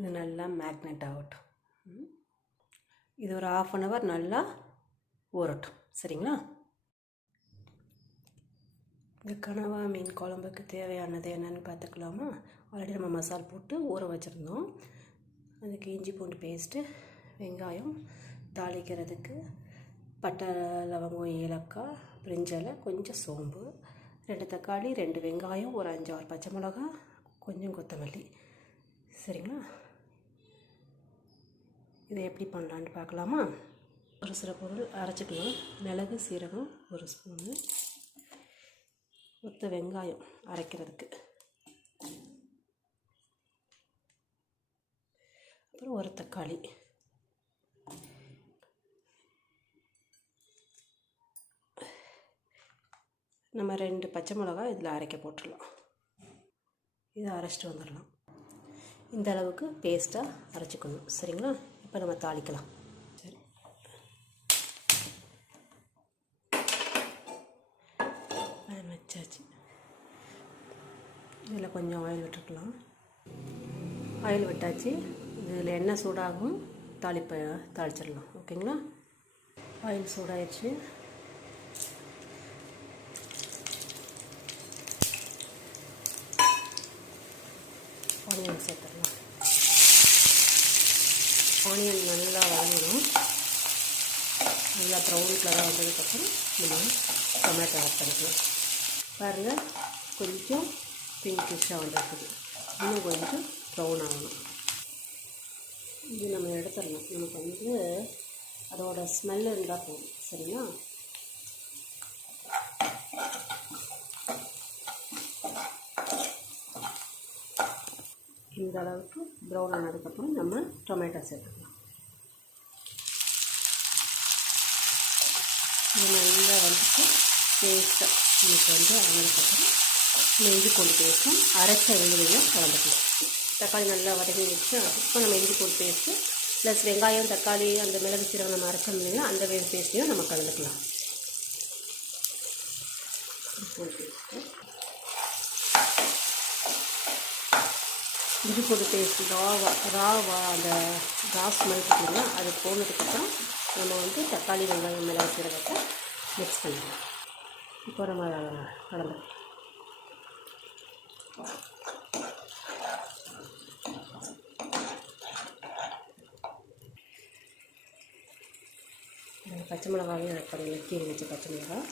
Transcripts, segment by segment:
இது நல்லா மேக்னெட் ஆகட்டும். இது ஒரு 1/2 hour நல்லா ஊறட்டும். சரிங்களா? இந்த கனவா மீன் குழம்புக்கு தேவையானது என்னென்னு பார்த்துக்கலாமா? ஆல்ரெடி நம்ம மசாலா போட்டு ஊற வச்சுருந்தோம். அதுக்கு இஞ்சி பூண்டு பேஸ்ட்டு, வெங்காயம், தாளிக்கிறதுக்கு பட்டை, லவங்கம், ஏலக்காய், பிரிஞ்சலை, கொஞ்சம் சோம்பு, 2 தக்காளி, 2 வெங்காயம், ஒரு 5-6 பச்சை மிளகா, கொஞ்சம் கொத்தமல்லி. சரிங்களா? இதை எப்படி பண்ணலான்னு பார்க்கலாமா? ஒரு சில பொருள் அரைச்சிக்கலாம். மிளகு, சீரகம் 1 ஸ்பூனு, மொத்த வெங்காயம் அரைக்கிறதுக்கு, அப்புறம் ஒரு தக்காளி, நம்ம 2 பச்சை மிளகா இதில் அரைக்க போட்டுடலாம். இதை அரைச்சிட்டு வந்துடலாம். இந்த அளவுக்கு பேஸ்ட்டாக அரைச்சிக்கணும். சரிங்களா? இப்போ நம்ம தாளிக்கலாம். சரி, பேன் வச்சாச்சு. இதில் கொஞ்சம் ஆயில் விட்டுருக்கலாம். ஆயில் விட்டாச்சு. இதில் எண்ணெய் சூடாகும், தாளிச்சிடலாம். ஓகேங்களா? ஆயில் சூடாயிடுச்சு. ஆனியன் சேர்த்துடலாம். ஆனியன் நல்லா வதங்கணும். நல்லா ப்ரௌன் கலராக வந்ததுக்கப்புறம் நம்ம டொமேட்டோ ஆட் பண்ணிக்கலாம். பாருங்கள், கொஞ்சம் பிங்கிஷாக வந்துருக்குது. இன்னும் கொஞ்சம் ப்ரௌன் ஆகணும். இது நம்ம எடுத்துடலாம். நமக்கு அதோட ஸ்மெல் இருந்தால் போதும். சரிங்களா? இந்த அளவுக்கு ப்ரௌன் ஆனதுக்கப்புறம் நம்ம டொமேட்டோ சேர்த்துக்கலாம். இது நல்லா பேஸ்ட்டாக நமக்கு ஆனதுக்கப்புறம் நம்ம இஞ்சி பூண்டு பேஸ்ட்டும் அரைச்ச விழுதையும் கலந்துக்கலாம். தக்காளி நல்லா வதங்கி வச்சு இப்போ நம்ம இஞ்சி பூண்டு பேஸ்ட்டு ப்ளஸ் வெங்காயம், தக்காளி, அந்த மிளகு, சீரகம் நம்ம அரைச்சோம் இல்லைங்களா, அந்த பேஸ்ட்டையும் நம்ம கலந்துக்கலாம். பூண்டு பேஸ்ட்டு, இஞ்சி பூண்டு பேஸ்ட் ராவா அந்த ஸ்மெல் பார்த்தீங்கன்னா அது போனதுக்கப்புறம் நம்ம தக்காளி, வெங்காயம், மிளகு, சீரகத்தை மிக்ஸ் பண்ணிக்கலாம். இப்போ நம்ம கலந்துக்கலாம். பச்சை மிளகாவையும் ஆட் பண்ணிக்கலாம். கீரை வச்ச பச்சை மிளகாய்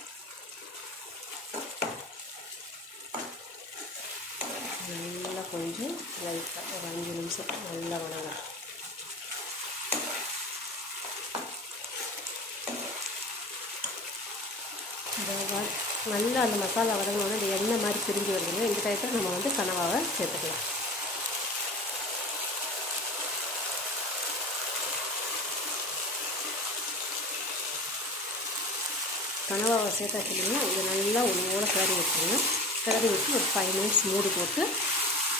நல்லா கொஞ்சம் லைட்டாக ஒரு 5 நிமிஷம் நல்லா வதங்கணும். நல்லா அந்த மசாலா வதங்கினோன்னா அந்த எண்ணெய் மாதிரி பிரிஞ்சு வருதுங்க. இந்த டயத்தில் நம்ம கனவாவை சேர்த்துக்கலாம். கனவாவை சேர்த்தாச்சு இல்லைங்கன்னா இது நல்லா ஒன்றோட கிளறி வச்சுருங்க. கிளறி வச்சு ஒரு 5 minutes மூடி போட்டு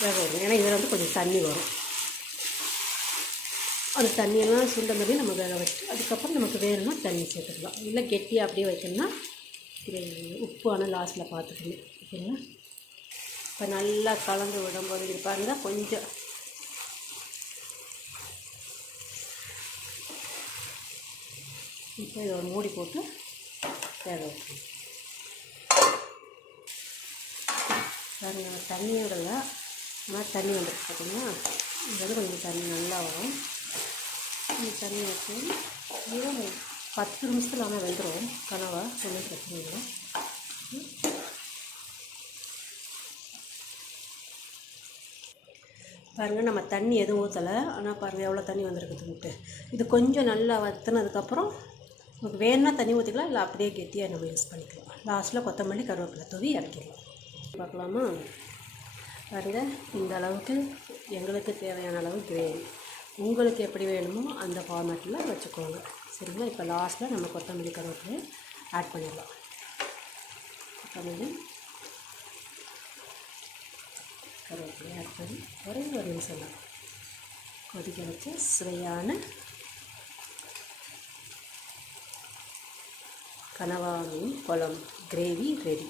வேக விடுங்க. ஏன்னா இதில் கொஞ்சம் தண்ணி வரும். அந்த தண்ணியெல்லாம் சுண்ட மாதிரி நம்ம வேக வச்சு அதுக்கப்புறம் நமக்கு வேணும்னா தண்ணி சேர்த்துக்கலாம். இல்லை கெட்டியாக அப்படியே வைக்கணும்னா உப்பு ஆனால் லாஸ்ட்டில் பார்த்துக்கணும். ஓகேங்களா? இப்போ நல்லா கலந்து விடும்போது இது பாருங்கள், கொஞ்சம் இப்போ இதை ஒரு மூடி போட்டு வேக வைக்கணும். பாருங்கள், தண்ணியோடல ஆனால் தண்ணி வந்துருக்கு பார்த்தீங்கன்னா, இது கொஞ்சம் தண்ணி நல்லா வரும். இந்த தண்ணி வச்சு இதுவும் 10 நிமிஷத்தில் ஆனால் வெந்துடும். கனவா ஒன்றும் பிரச்சனை இல்லை. பாருங்கள், நம்ம தண்ணி எதுவும் ஊற்றலை. ஆனால் பாருங்கள் எவ்வளோ தண்ணி வந்துருக்குதுன்ட்டு. இது கொஞ்சம் நல்லா வற்றினதுக்கப்புறம் நமக்கு வேணும்னா தண்ணி ஊற்றிக்கலாம், இல்லை அப்படியே கெட்டியாக நம்ம யூஸ் பண்ணிக்கலாம். லாஸ்ட்டில் கொத்தமல்லி, கருவேப்பிலை தூவி இறக்கிடலாம். பார்க்கலாமா? பாருங்கள், இந்த அளவுக்கு எங்களுக்கு தேவையான அளவு கிரேவி. உங்களுக்கு எப்படி வேணுமோ அந்த ஃபார்மேட்டில் வச்சுக்கோங்க. சரிங்களா? இப்போ லாஸ்ட்டில் நம்ம கொத்தமல்லி, கருவேப்பிலை ஆட் பண்ணிடலாம். கொத்தமல்லி, கருவேப்பிலை ஆட் பண்ணி ஒரே ஒரு நிமிஷம் தான் கொதிக்க வச்சு சுவையான கனவா மீன் குழம்பு கிரேவி ரெடி.